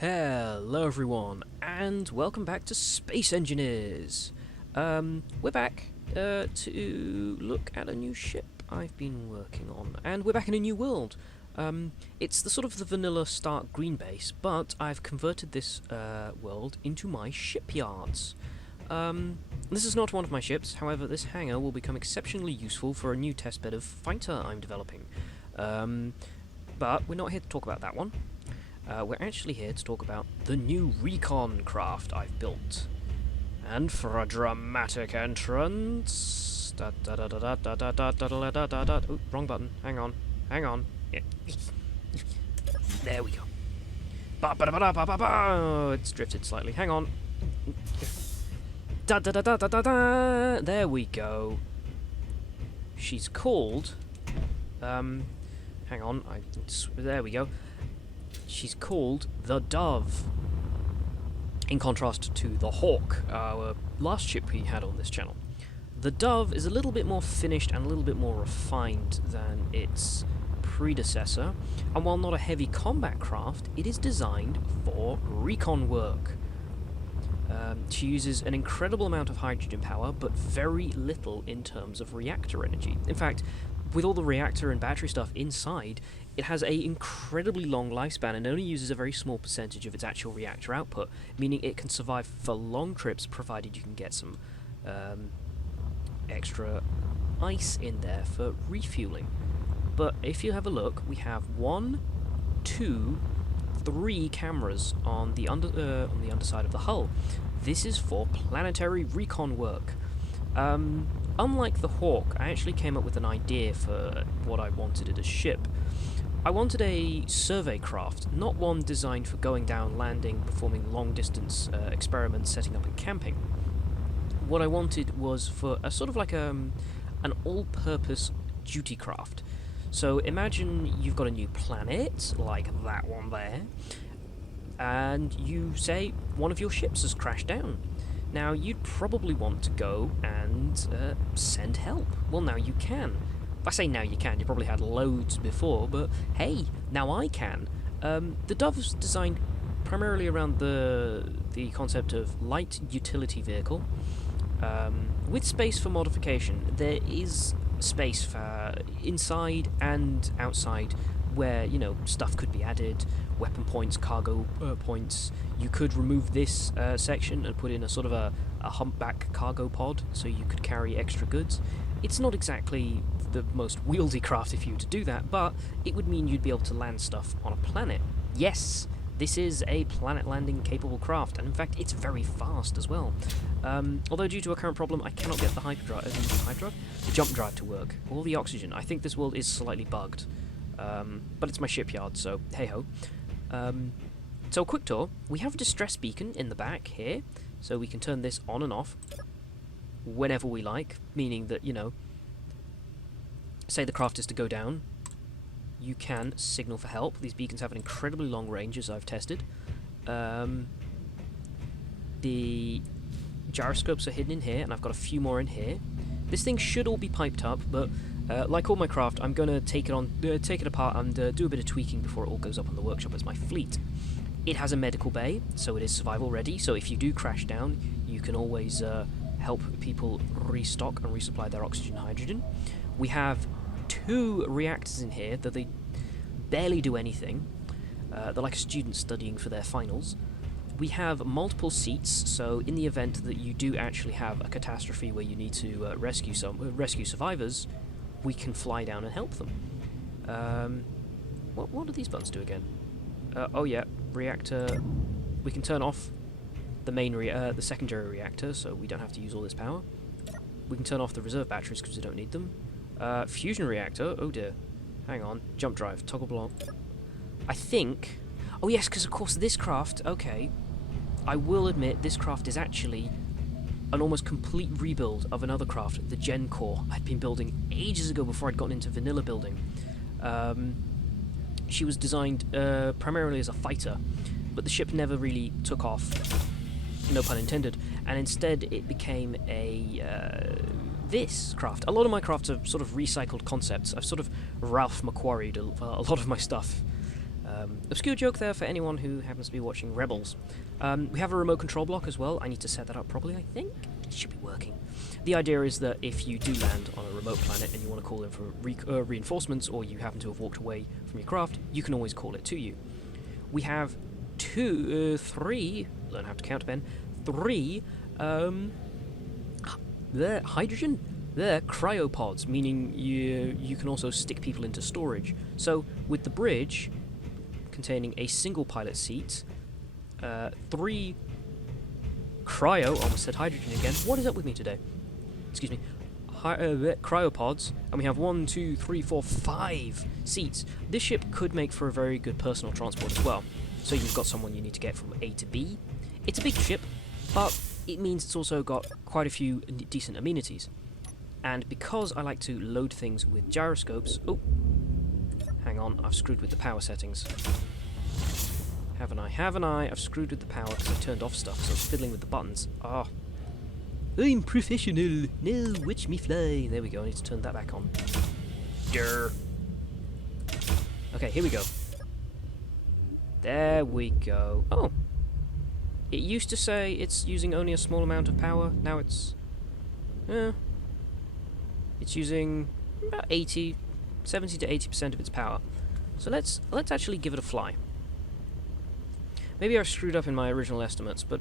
Hello everyone, and welcome back to Space Engineers. We're back to look at a new ship I've been working on, and we're back in a new world. It's the sort of the vanilla Stark Green base, but I've converted this world into my shipyards. This is not one of my ships, however this hangar will become exceptionally useful for a new testbed of fighter I'm developing. But we're not here to talk about that one. We're actually here to talk about the new recon craft I've built. And for a dramatic entrance... Oh, wrong button. Hang on. Yeah. There we go. It's drifted slightly. Hang on. There we go. She's called... hang on. There we go. She's called the Dove, in contrast to the Hawk, our last ship we had on this channel. The Dove is a little bit more finished and a little bit more refined than its predecessor, and while not a heavy combat craft, it is designed for recon work. She uses an incredible amount of hydrogen power, but very little in terms of reactor energy. In fact, with all the reactor and battery stuff inside, it has an incredibly long lifespan and only uses a very small percentage of its actual reactor output, meaning it can survive for long trips provided you can get some extra ice in there for refueling. But if you have a look, we have 1, 2, 3 cameras on the underside of the hull. This is for planetary recon work. Unlike the Hawk, I actually came up with an idea for what I wanted in a ship. I wanted a survey craft, not one designed for going down, landing, performing long-distance experiments, setting up and camping. What I wanted was for a sort of like an all-purpose duty craft. So imagine you've got a new planet, like that one there, and you say one of your ships has crashed down. Now, you'd probably want to go and send help. Well, now you can. If I say now you can, you probably had loads before, but hey, now I can. The Dove was designed primarily around the concept of light utility vehicle, with space for modification. There is space for inside and outside where, you know, stuff could be added, weapon points, cargo points. You could remove this section and put in a sort of a humpback cargo pod so you could carry extra goods. It's not exactly the most wieldy craft if you were to do that, but it would mean you'd be able to land stuff on a planet. Yes, this is a planet landing capable craft, and in fact it's very fast as well. Although due to a current problem I cannot get the jump drive to work, or the oxygen. I think this world is slightly bugged. But it's my shipyard, so hey-ho. So a quick tour. We have a distress beacon in the back here, so we can turn this on and off whenever we like, meaning that, you know, say the craft is to go down, you can signal for help. These beacons have an incredibly long range, as I've tested. The gyroscopes are hidden in here, and I've got a few more in here. This thing should all be piped up, but like all my craft, I'm going to take it apart and do a bit of tweaking before it all goes up on the workshop as my fleet. It has a medical bay, so it is survival ready, so if you do crash down, you can always help people restock and resupply their oxygen and hydrogen. We have 2 reactors in here that they barely do anything. They're like a student studying for their finals. We have multiple seats, so in the event that you do actually have a catastrophe where you need to rescue survivors, we can fly down and help them. What do these buttons do again? Oh yeah, reactor. We can turn off the main the secondary reactor, so we don't have to use all this power. We can turn off the reserve batteries because we don't need them. Fusion reactor. Oh dear. Hang on. Jump drive. Toggle block. I think. Oh yes, because of course this craft. Okay. I will admit this craft is actually an almost complete rebuild of another craft, the Gen Core, I'd been building ages ago before I'd gotten into vanilla building. She was designed primarily as a fighter, but the ship never really took off, no pun intended, and instead it became this craft. A lot of my crafts are sort of recycled concepts. I've sort of Ralph McQuarried a lot of my stuff. Obscure joke there for anyone who happens to be watching Rebels. We have a remote control block as well. I need to set that up properly, I think. It should be working. The idea is that if you do land on a remote planet and you want to call in for reinforcements, or you happen to have walked away from your craft, you can always call it to you. We have three, learn how to count, Ben, three, they're hydrogen? They're cryopods, meaning you can also stick people into storage. So, with the bridge containing a single pilot seat, 3 almost said hydrogen again. What is up with me today? Excuse me. Cryopods, and we have 1, 2, 3, 4, 5 seats. This ship could make for a very good personal transport as well. So you've got someone you need to get from A to B. It's a big ship, but it means it's also got quite a few decent amenities. And because I like to load things with gyroscopes... Oh, hang on, I've screwed with the power settings. Haven't I? I've screwed with the power because I turned off stuff, so I was fiddling with the buttons. Ah. I'm professional. No, watch me fly. There we go, I need to turn that back on. Durr. Okay, here we go. There we go. Oh. It used to say it's using only a small amount of power. Now it's... it's using about 70 to 80% of its power. So let's actually give it a fly. Maybe I screwed up in my original estimates, but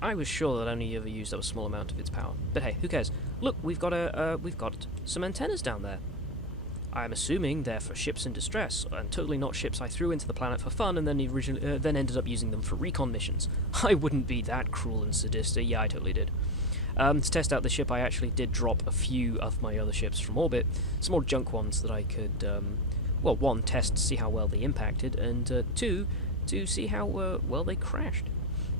I was sure that I only ever used up a small amount of its power. But hey, who cares? Look, we've got some antennas down there. I'm assuming they're for ships in distress, and totally not ships I threw into the planet for fun and then then ended up using them for recon missions. I wouldn't be that cruel and sadistic. Yeah, I totally did. To test out the ship, I actually did drop a few of my other ships from orbit, some more junk ones that I could, well, 1, test to see how well they impacted, and 2, to see how well they crashed.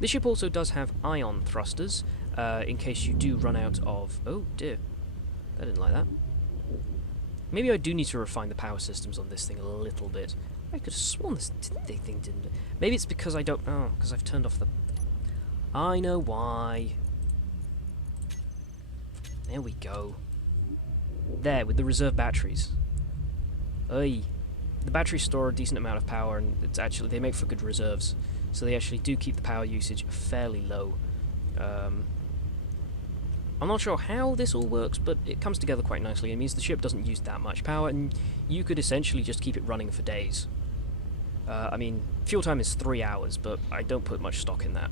This ship also does have ion thrusters, in case you do run out of... Oh dear, I didn't like that. Maybe I do need to refine the power systems on this thing a little bit. I could have sworn this thing didn't... Maybe it's because I don't... Oh, because I've turned off the... I know why. There we go. There, with the reserve batteries. Oy. The batteries store a decent amount of power, and it's actually... They make for good reserves. So they actually do keep the power usage fairly low. I'm not sure how this all works, but it comes together quite nicely. It means the ship doesn't use that much power, and you could essentially just keep it running for days. I mean, fuel time is 3 hours, but I don't put much stock in that.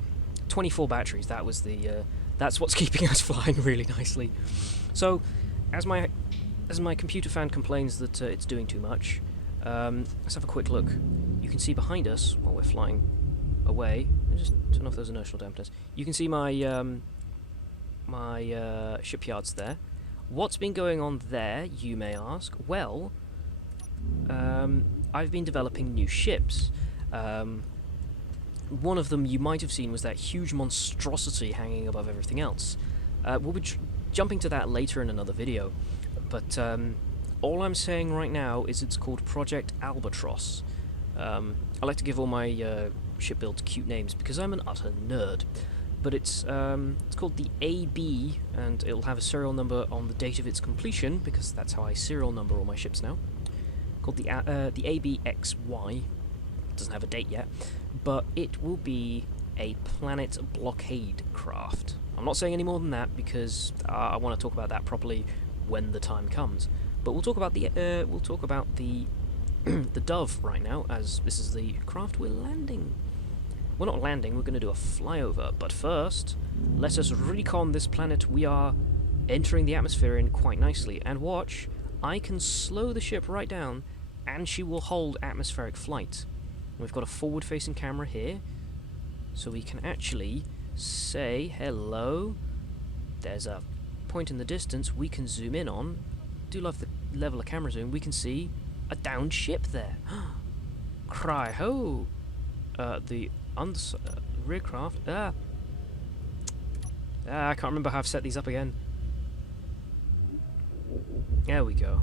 24 batteries, that was the... that's what's keeping us flying really nicely. So, as my computer fan complains that it's doing too much, let's have a quick look. You can see behind us, while we're flying away... Let me just turn off those inertial dampeners. You can see my... shipyards there. What's been going on there, you may ask? Well, I've been developing new ships. One of them you might have seen was that huge monstrosity hanging above everything else. We'll be jumping to that later in another video, but all I'm saying right now is it's called Project Albatross. I like to give all my ship builds cute names because I'm an utter nerd. But it's called the AB, and it'll have a serial number on the date of its completion, because that's how I serial number all my ships now. Called the ABXY. It doesn't have a date yet, but it will be a planet blockade craft. I'm not saying any more than that because I want to talk about that properly when the time comes. But we'll talk about the the Dove right now, as this is the craft we're landing. We're not landing, we're going to do a flyover, but first, let us recon this planet we are entering the atmosphere in quite nicely. And watch, I can slow the ship right down, and she will hold atmospheric flight. We've got a forward-facing camera here, so we can actually say hello. There's a point in the distance we can zoom in on. Do love the level of camera zoom. We can see a downed ship there. Cry-ho! The rear craft. I can't remember how I've set these up again. There we go.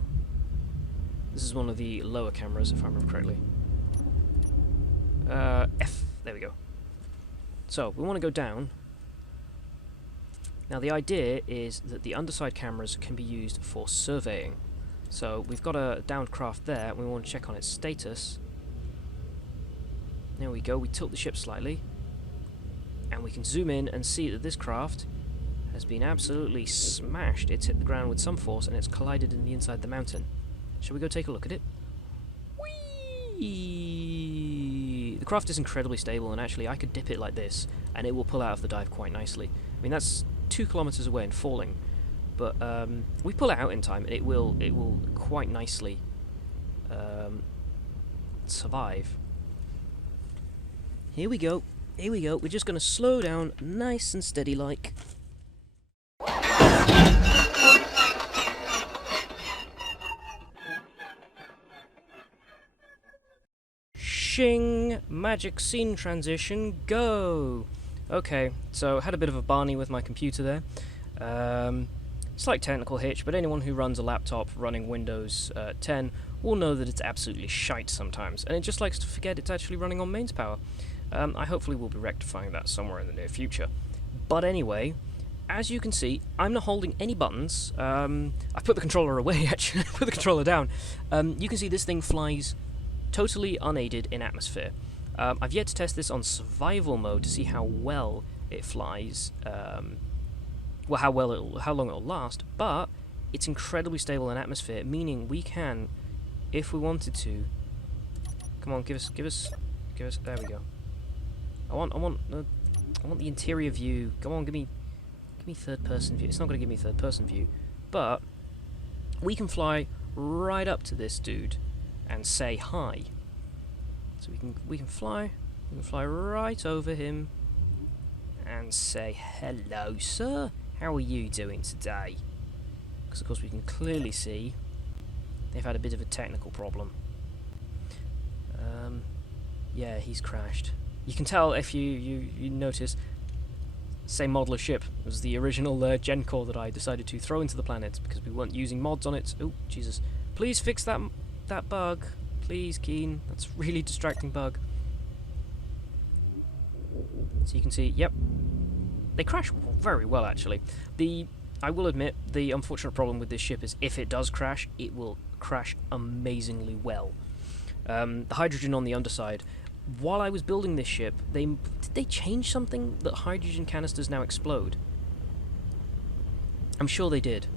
This is one of the lower cameras, if I remember correctly. F. There we go. So, we want to go down. Now, the idea is that the underside cameras can be used for surveying. So, we've got a downed craft there, and we want to check on its status. There we go, we tilt the ship slightly, and we can zoom in and see that this craft has been absolutely smashed. It's hit the ground with some force and it's collided in the inside of the mountain. Shall we go take a look at it? Whee! The craft is incredibly stable, and actually I could dip it like this and it will pull out of the dive quite nicely. I mean, that's 2 kilometers away and falling, but we pull it out in time and it will quite nicely survive. Here we go. Here we go. We're just going to slow down nice and steady like. Shing! Magic scene transition, go! Okay, so had a bit of a Barney with my computer there. Slight technical hitch, but anyone who runs a laptop running Windows 10 will know that it's absolutely shite sometimes, and it just likes to forget it's actually running on mains power. I hopefully will be rectifying that somewhere in the near future. But anyway, as you can see, I'm not holding any buttons. I put the controller away, actually. I put the controller down. You can see this thing flies totally unaided in atmosphere. I've yet to test this on survival mode to see how well it flies. Well, how long it'll last, but it's incredibly stable in atmosphere, meaning we can, if we wanted to. Come on, give us. There we go. I want the interior view. Come on, give me third-person view. It's not going to give me third-person view, but we can fly right up to this dude and say hi. So we can fly right over him and say, hello, sir. How are you doing today? Because of course we can clearly see they've had a bit of a technical problem. Yeah, he's crashed. You can tell if you notice, same model of ship was the original Gen Core that I decided to throw into the planet because we weren't using mods on it. Oh, Jesus. Please fix that bug. Please, Keen. That's really distracting bug. So you can see, yep. They crash very well, actually. I will admit, the unfortunate problem with this ship is if it does crash, it will crash amazingly well. The hydrogen on the underside, while I was building this ship, did they change something that hydrogen canisters now explode? I'm sure they did.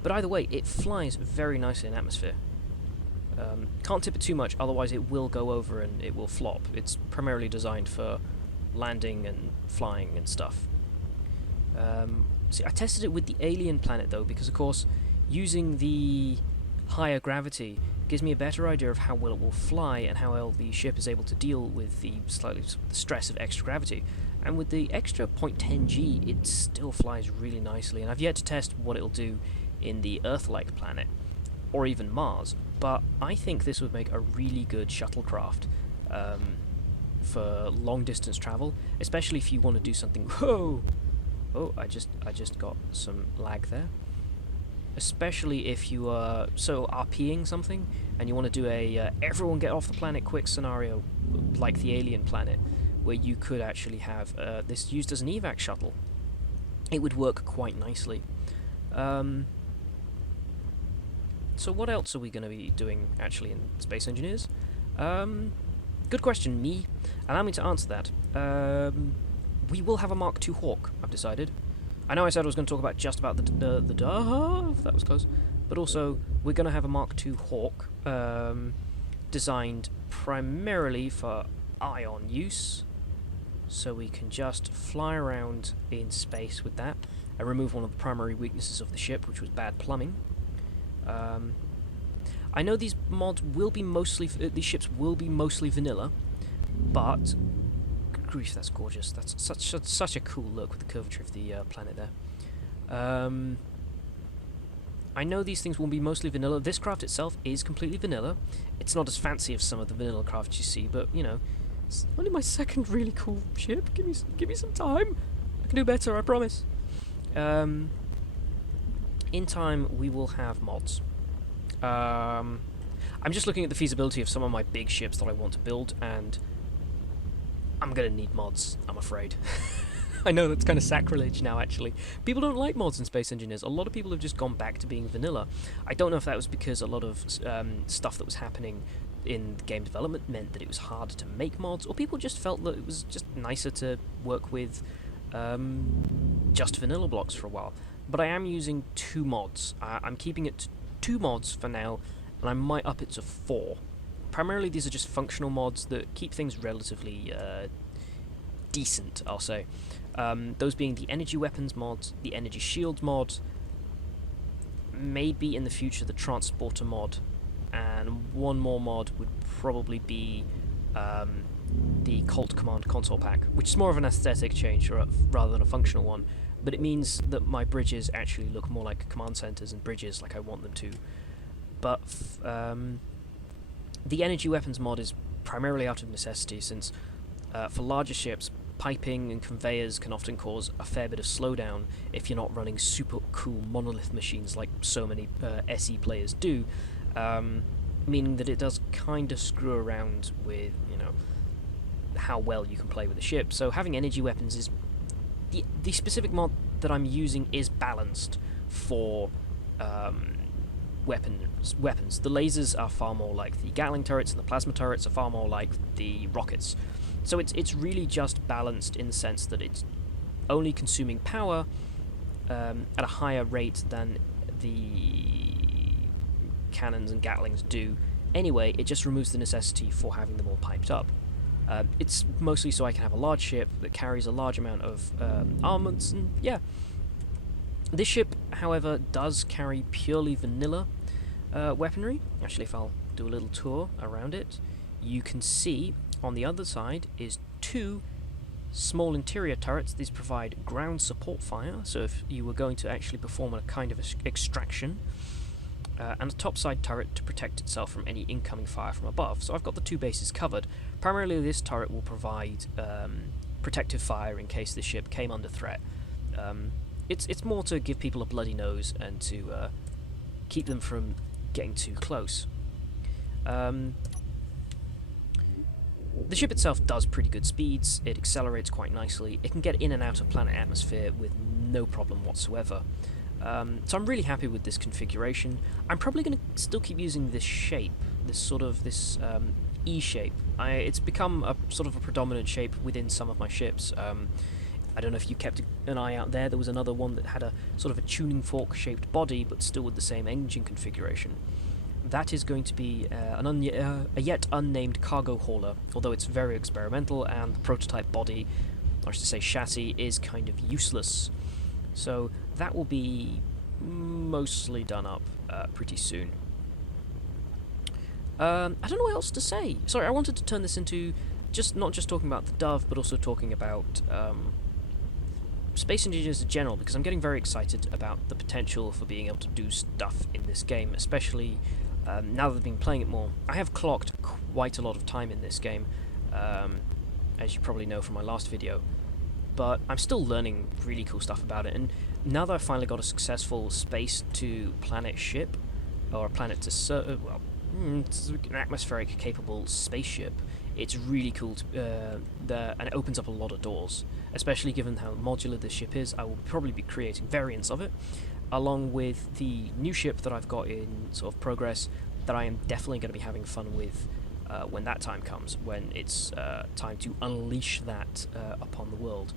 But either way, it flies very nicely in atmosphere. Can't tip it too much, otherwise it will go over and it will flop. It's primarily designed for landing and flying and stuff. See, I tested it with the alien planet though, because of course using the higher gravity gives me a better idea of how well it will fly and how well the ship is able to deal with the stress of extra gravity. And with the extra 0.10 G, it still flies really nicely, and I've yet to test what it'll do in the Earth-like planet, or even Mars, but I think this would make a really good shuttlecraft for long-distance travel, especially if you want to do something... Whoa! Oh, I just got some lag there. Especially if you are RPing something and you want to do a everyone get off the planet quick scenario like the alien planet, where you could actually have this used as an evac shuttle. It would work quite nicely. So what else are we going to be doing actually in Space Engineers? Good question, me. Allow me to answer that. We will have a Mark II Hawk, I've decided. I know I said I was going to talk about just about the that was close, but also we're going to have a Mark II Hawk designed primarily for ion use, so we can just fly around in space with that and remove one of the primary weaknesses of the ship, which was bad plumbing. I know these mods will be these ships will be mostly vanilla, but good grief, that's gorgeous. That's such a cool look with the curvature of the planet there. I know these things will be mostly vanilla. This craft itself is completely vanilla. It's not as fancy as some of the vanilla crafts you see, but you know, it's only my second really cool ship. Give me some time. I can do better, I promise. In time, we will have mods. I'm just looking at the feasibility of some of my big ships that I want to build, and I'm gonna need mods, I'm afraid. I know that's kind of sacrilege now, actually. People don't like mods in Space Engineers. A lot of people have just gone back to being vanilla. I don't know if that was because a lot of stuff that was happening in game development meant that it was harder to make mods, or people just felt that it was just nicer to work with just vanilla blocks for a while. But I am using 2 mods. I'm keeping it to 2 mods for now, and I might up it to 4. Primarily these are just functional mods that keep things relatively decent, I'll say. Those being the energy weapons mod, the energy shields mod, maybe in the future the transporter mod, and one more mod would probably be the Colt Command console pack, which is more of an aesthetic change rather than a functional one, but it means that my bridges actually look more like command centers and bridges like I want them to. But the energy weapons mod is primarily out of necessity, since for larger ships, piping and conveyors can often cause a fair bit of slowdown if you're not running super cool monolith machines like so many SE players do, meaning that it does kind of screw around with, you know, how well you can play with the ship. So having energy weapons is... The specific mod that I'm using is balanced for weapons. The lasers are far more like the Gatling turrets, and the plasma turrets are far more like the rockets. So it's really just balanced in the sense that it's only consuming power at a higher rate than the cannons and Gatlings do. Anyway, it just removes the necessity for having them all piped up. It's mostly so I can have a large ship that carries a large amount of armaments, and yeah. This ship, however, does carry purely vanilla weaponry. Actually, if I'll do a little tour around it, you can see on the other side is 2 small interior turrets. These provide ground support fire, so if you were going to actually perform a kind of extraction, and a topside turret to protect itself from any incoming fire from above. So I've got the 2 bases covered. Primarily this turret will provide protective fire in case the ship came under threat. It's more to give people a bloody nose and to keep them from getting too close. The ship itself does pretty good speeds, it accelerates quite nicely, it can get in and out of planet atmosphere with no problem whatsoever. So I'm really happy with this configuration. I'm probably going to still keep using this shape, this E shape. It's become a sort of a predominant shape within some of my ships. I don't know if you kept an eye out there was another one that had a sort of a tuning fork shaped body but still with the same engine configuration. That is going to be a yet unnamed cargo hauler, although it's very experimental and the prototype body, or I should say chassis, is kind of useless. So that will be mostly done up pretty soon. I don't know what else to say. Sorry, I wanted to turn this into not just talking about the Dove, but also talking about space engineers in general, because I'm getting very excited about the potential for being able to do stuff in this game, especially now that I've been playing it more. I have clocked quite a lot of time in this game, as you probably know from my last video, but I'm still learning really cool stuff about it, and now that I've finally got a successful space-to-planet ship, or a planet-to... it's an atmospheric capable spaceship, it's really cool to, and it opens up a lot of doors, especially given how modular this ship is. I will probably be creating variants of it, along with the new ship that I've got in sort of progress that I am definitely going to be having fun with when that time comes, when it's time to unleash that upon the world.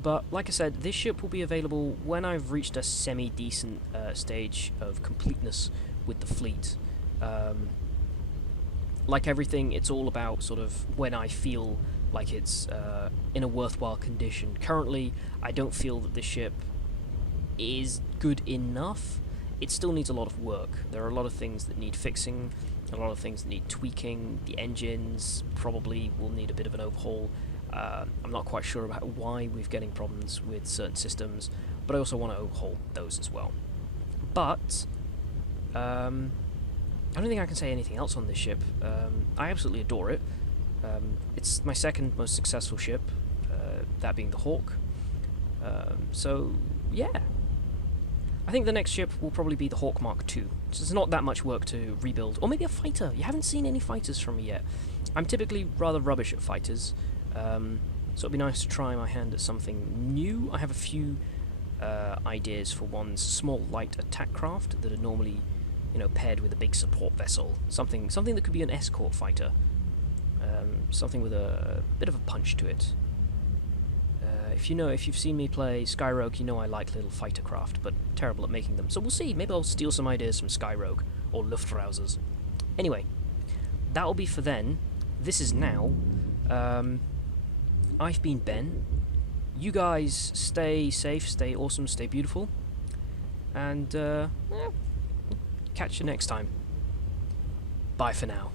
But like I said, this ship will be available when I've reached a semi-decent stage of completeness with the fleet. Like everything, it's all about sort of when I feel like it's in a worthwhile condition. Currently, I don't feel that this ship is good enough. It still needs a lot of work. There are a lot of things that need fixing, a lot of things that need tweaking. The engines probably will need a bit of an overhaul. I'm not quite sure about why we're getting problems with certain systems, but I also want to overhaul those as well. But I don't think I can say anything else on this ship. I absolutely adore it. It's my second most successful ship, that being the Hawk. So yeah, I think the next ship will probably be the Hawk Mark II. So it's not that much work to rebuild, or maybe a fighter. You haven't seen any fighters from me yet. I'm typically rather rubbish at fighters, so it'd be nice to try my hand at something new. I have a few ideas for one's small light attack craft that are normally you know, paired with a big support vessel, something that could be an escort fighter, something with a bit of a punch to it. If you've seen me play Skyrogue, you know I like little fighter craft, but terrible at making them. So we'll see. Maybe I'll steal some ideas from Skyrogue or Luftrausers. Anyway, that'll be for then. This is now. I've been Ben. You guys stay safe, stay awesome, stay beautiful, and catch you next time. Bye for now.